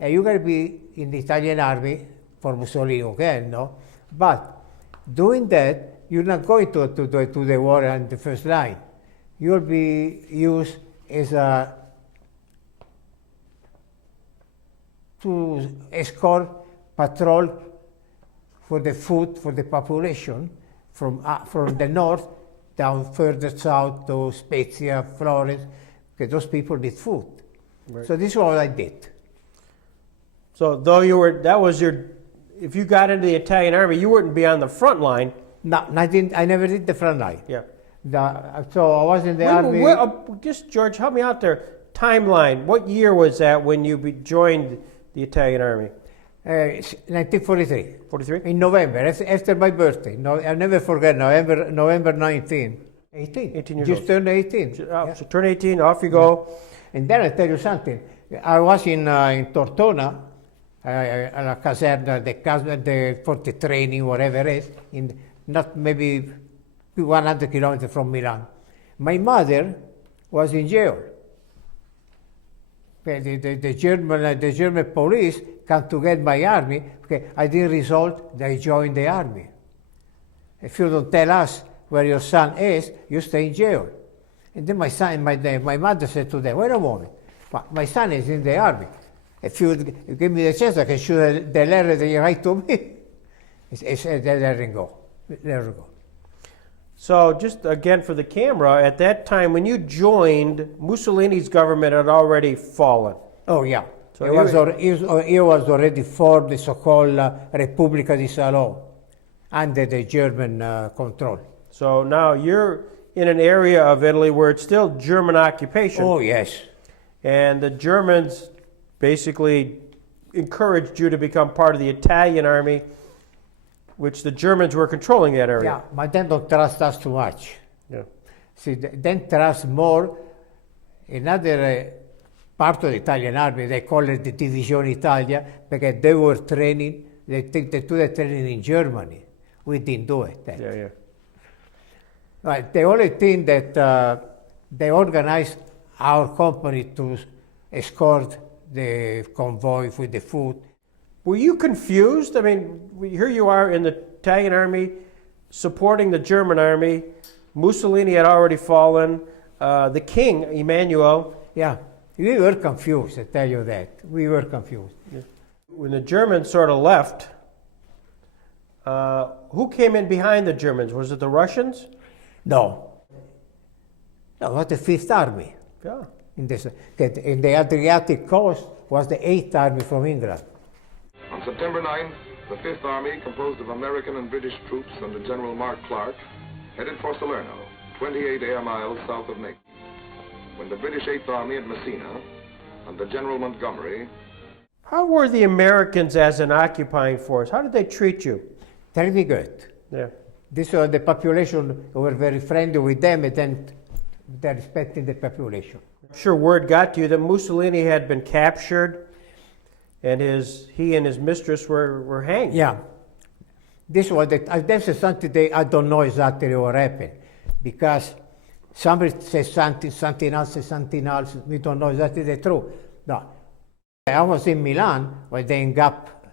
and you're going to be in the Italian army for Mussolini, okay, no? But doing that, you're not going to the war on the first line. You'll be used as to escort patrol for the food for the population from the north down further south to Spezia, Florence, because those people need food. Right. So this is what I did. So though you were, that was your, if you got into the Italian army, you wouldn't be on the front line. No, I never did the front line. Yeah. So I was in the army. Just George, help me out there. Timeline. What year was that when you joined the Italian army? 1943. 43? In November, after my birthday. No, I'll never forget, November 19. 18. 18 years Just old. turned 18. So turn 18, off you go. And then I tell you something. I was in Tortona, alla caserna, for the training, whatever it is, not maybe 100 kilometers from Milan. My mother was in jail. The German police come to get my army because I didn't result that I joined the army. If you don't tell us where your son is, you stay in jail. And then my mother said to them, wait a moment, my son is in the army. If you give me the chance, I can shoot the letter that you write to me. He said, let him go. Let him go. So just again for the camera, at that time when you joined, Mussolini's government had already fallen. Oh yeah. So he was already formed the so-called Repubblica di Salò under the German control. So now you're in an area of Italy where it's still German occupation. Oh yes. And the Germans basically encouraged you to become part of the Italian army, which the Germans were controlling that area. Yeah, but then don't trust us too much. Yeah. See, then trust more another part of the Italian army. They call it the Divisione Italia because they were training. They think they do the training in Germany. We didn't do it then. Yeah. Right. The only thing that they organized our company to escort the convoy with the food. Were you confused? I mean, here you are in the Italian army supporting the German army. Mussolini had already fallen. The king, Emmanuel. Yeah, we were confused, I tell you that. We were confused. Yeah. When the Germans sort of left, who came in behind the Germans? Was it the Russians? No. No, it was the Fifth Army. Yeah. In the Adriatic coast was the Eighth Army from England. On September 9th, the Fifth Army, composed of American and British troops under General Mark Clark, headed for Salerno, 28 air miles south of Naples. When the British Eighth Army at Messina, under General Montgomery. How were the Americans as an occupying force? How did they treat you? Very good. Yeah. This was the population who were very friendly with them, and then they're respecting the population. I'm sure word got to you that Mussolini had been captured and he and his mistress were hanged. Yeah. This is something I don't know exactly what happened, because somebody says something else, we don't know exactly the truth. No. I was in Milan when they hung up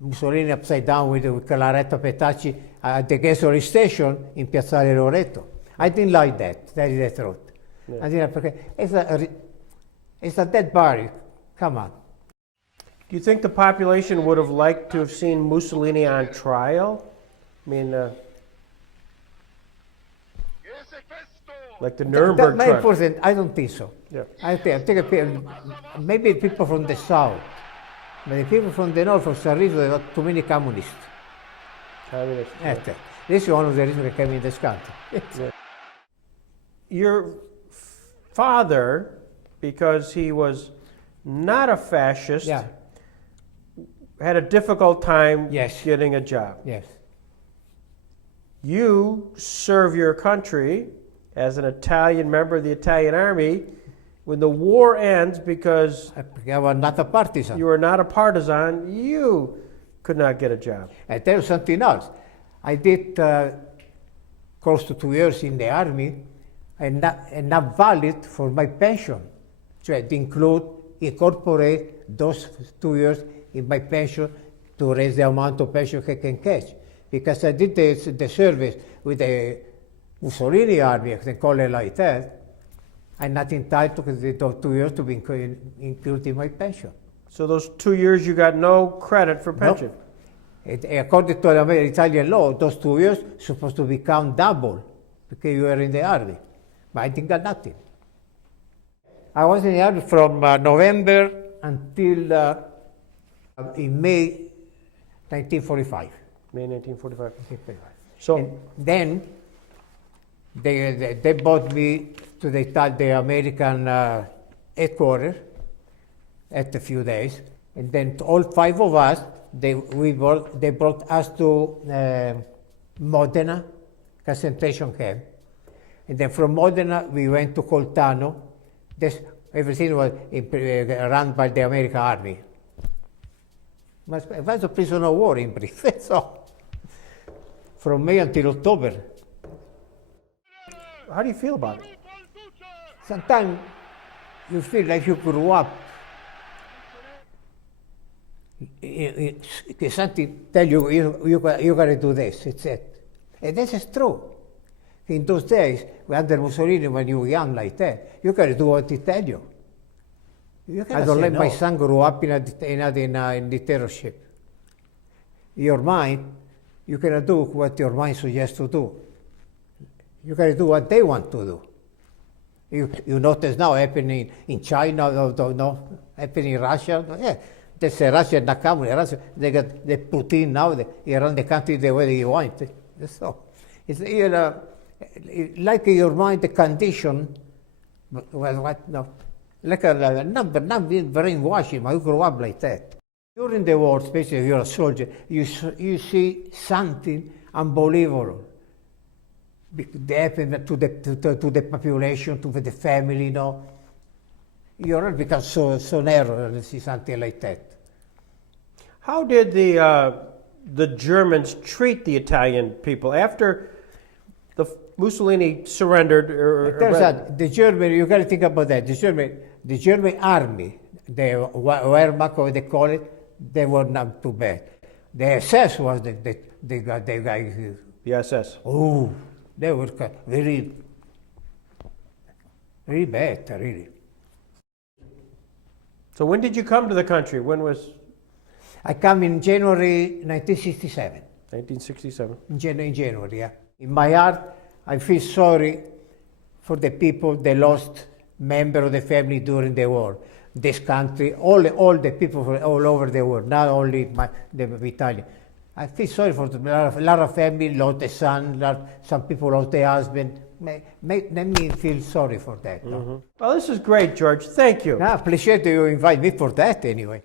Mussolini upside down with Claretto Petacci at the gasoline station in Piazzale Loreto. I didn't like that, tell you the truth. Yeah. I didn't, because it's a dead body, come on. Do you think the population would have liked to have seen Mussolini on trial? I mean, like the Nuremberg trial. I don't think so. Yeah. I think maybe people from the south, but the people from the north, for some reason, there were too many communists. Communists. Yeah. This is one of the reasons they came in this country. Yeah. Your father, because he was not a fascist, yeah. had a difficult time yes. getting a job. Yes. You serve your country as an Italian member of the Italian army when the war ends because I was not a partisan. You were not a partisan. You could not get a job. I tell you something else. I did close to 2 years in the army and not valid for my pension. So it include incorporate those 2 years in my pension to raise the amount of pension I can catch. Because I did the service with the Mussolini army, I can call it like that. I'm not entitled to the 2 years to be included in my pension. So those 2 years you got no credit for pension? No. According to the Italian law, those 2 years supposed to become double because you were in the army. But I didn't get nothing. I was in the army from November until in May 1945. May 1945. So and then they brought me to the American headquarters after a few days, and then all 5 of us, they brought us to Modena concentration camp, and then from Modena we went to Coltano. Everything was run by the American army. It was a prisoner of war in brief. So from May until October. How do you feel about it? Sometimes you feel like you grew up. Something tell you got to do this, it's it. And this is true. In those days, under Mussolini, when you were young like that, you got to do what he tell you. I don't let my son grow up in a dictatorship. Your mind, you cannot do what your mind suggests to do. You got to do what they want to do. You notice now happening in China, happening in Russia. Yeah, they say Russia is not coming. Russia, they got the Putin now. They run the country the way they want. So it's like your mind, the condition. What no, like not brainwashing. But you grow up like that. During the war, especially if you're a soldier, you see something unbelievable. They happen to the population, to the family, you know. Your heart becomes so narrow to see something like that. How did the Germans treat the Italian people after the Mussolini surrendered? The German, you got to think about that. The German army, the Wehrmacht, or they call it, they were not too bad. The SS was the guy. The SS. Oh. They were very, very bad, really. So when did you come to the country? When was? I come in January 1967. 1967. In January, yeah. In my heart, I feel sorry for the people that lost member of the family during the war. This country, all the people all over the world, not only the Italian. I feel sorry for them. A lot of family lost the son, some people lost their husband. Let me feel sorry for that. Mm-hmm. Well, this is great, George. Thank you. I appreciate you invite me for that anyway.